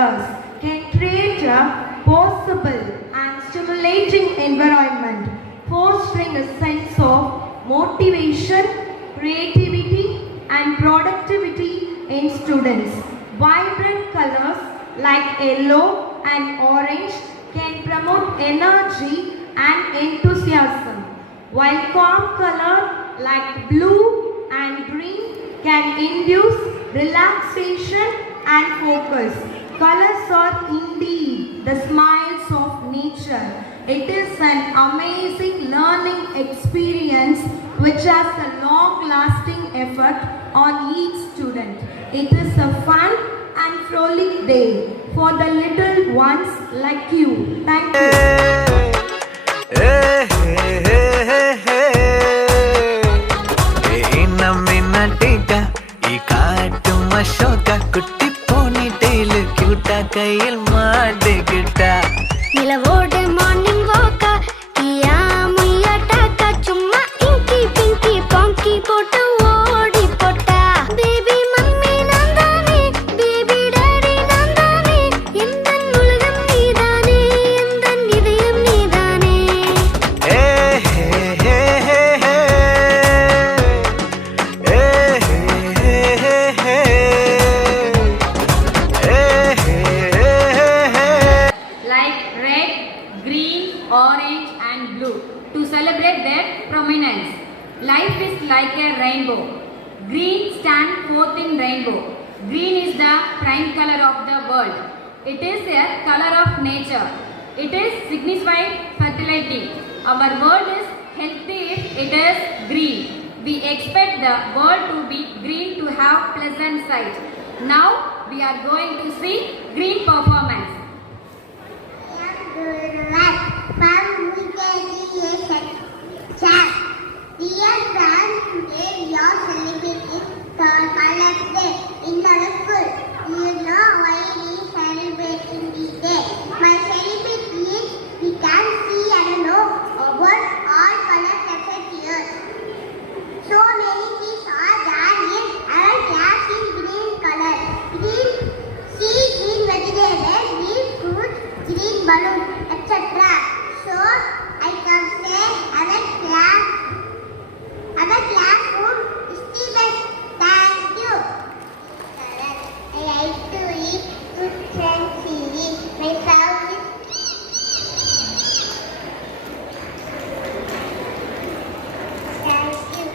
colors can create a possible and stimulating environment, fostering a sense of motivation, creativity, and productivity in students. Vibrant colors like yellow and orange can promote energy and enthusiasm, while calm color like blue and green can induce relaxation and focus. Colors are indeed the smiles of nature. It is an amazing learning experience which has a long-lasting effect on each student. It is a fun and frolic day for the little ones like you. Thank you. குட்டி போனி டெய்லு கியூட்டா கையில் மாட்டுக்கிட்டா நிலவோடு மார்னிங் வாக்கா கியா முய்யா டாக்கா சும்மா இங்கி பிங்கி பாங்கி போட்டு ஓடி போட்டா பேபி மம்மி நான் தானே பேபி டாடி நான் தானே எந்தன் உலகம் நீதானே எந்தன் இதயம் நீதானே ஏ ஹே ஹே ஹே ஹே ஏ ஹே ஹே ஹே orange and blue to celebrate their prominence. Life is like a rainbow. Green stands forth in rainbow. Green is the prime color of the world. It is a color of nature. It is signified fertility. Our world is healthy if it is green. We expect the world to be green to have pleasant sight. Now we are going to see green performance. Dear friends, today we are celebrating Colors Day in our school. You know why we celebrating this day? My celebration is we can see and know about all colors affect here. So many things are there in our class in green color. Green sea, green vegetables, green fruit, green balloon, etc. So I can say our classroom is the best. Thank you. I like to eat fruits and chili. My favorite. Thank you.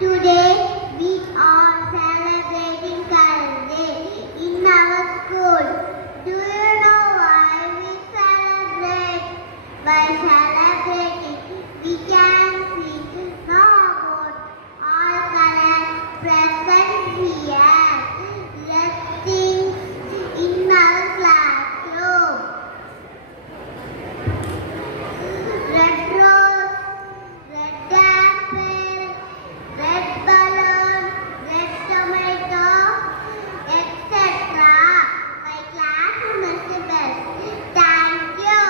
Today we are celebrating Colors Day in our school. Do you know why we celebrate? By celebrating, we can see know about all colors present here. Let's sing in our classroom. Red rose, red apple, red balloon, red tomato, etc. My classroom is the best. Thank you.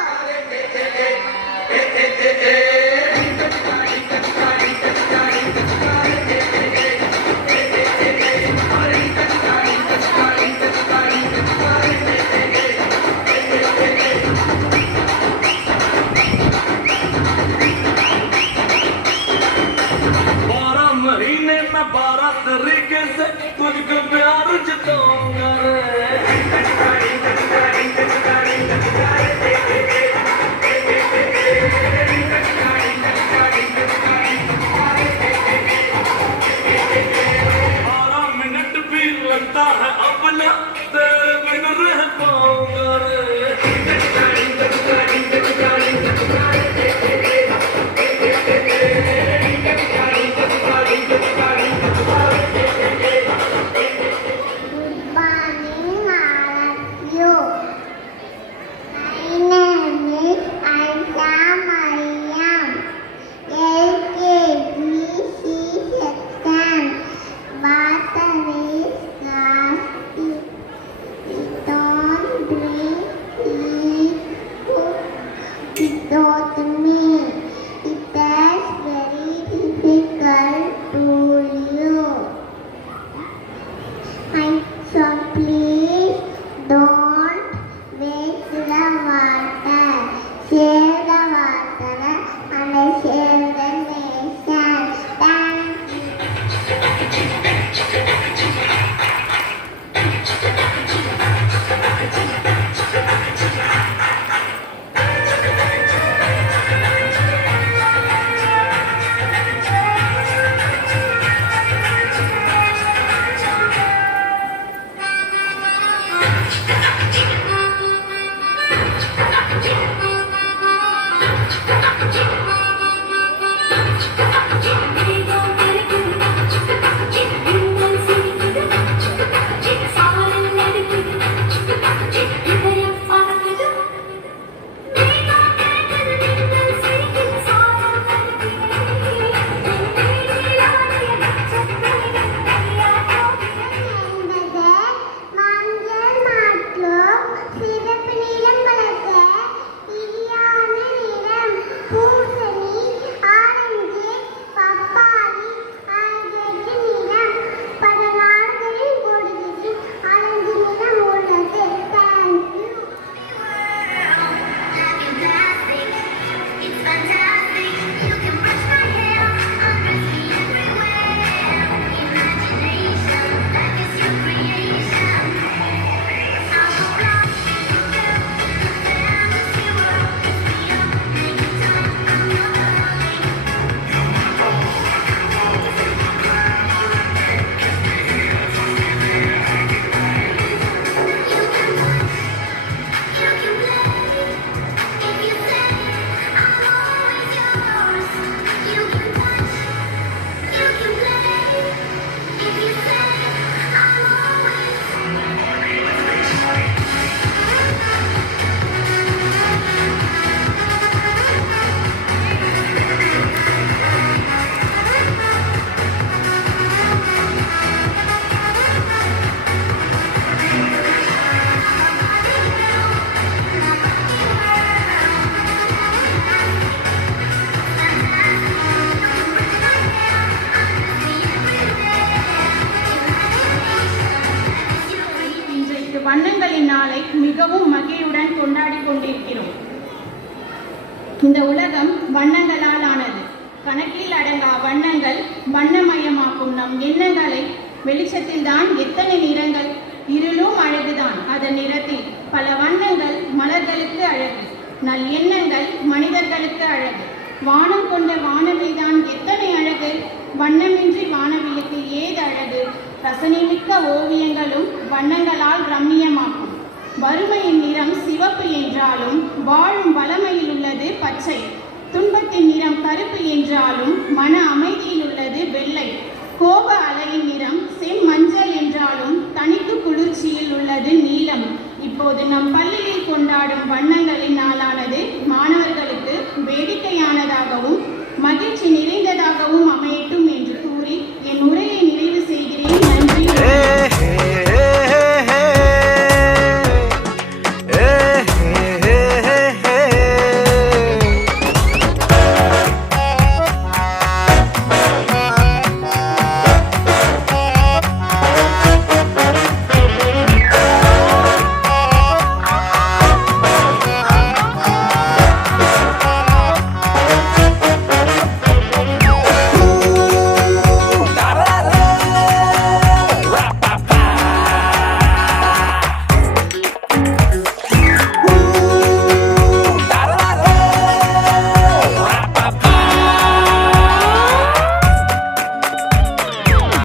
மிகவும் மகிழ்வுடன் கொண்டாடி கொண்டிருக்கிறோம். இந்த உலகம் வண்ணங்களால் ஆனது. கணக்கில் அடங்கா வண்ணங்கள் வண்ணமயமாக்கும் நம் எண்ணங்களை. வெளிச்சத்தில் தான் எத்தனை நிறங்கள், இருளும் அழகுதான் அதன் நிறத்தில். பல வண்ணங்கள் மலர்களுக்கு அழகு, நல் எண்ணங்கள் மனிதர்களுக்கு அழகு. வானம் கொண்ட வானவில்தான் எத்தனை அழகு, வண்ணமின்றி வானவிலுக்கு ஏது அழகு. ரசனைமிக்க ஓவியங்களும் வண்ணங்களால் ரம்மியமாக்கும். வறுமையின் நிறம் சிவப்பு என்றாலும் வாழும் வளமையில் உள்ளது பச்சை. துன்பத்தின் நிறம் கருப்பு என்றாலும் மன அமைதியில் உள்ளது வெள்ளை. கோப அலையின் நிறம் செம்மஞ்சள் என்றாலும் தனித்து குளிர்ச்சியில் உள்ளது நீலம். இப்போது நம் பள்ளியில் கொண்டாடும் வண்ணங்களின் நாளானது மாணவர்கள்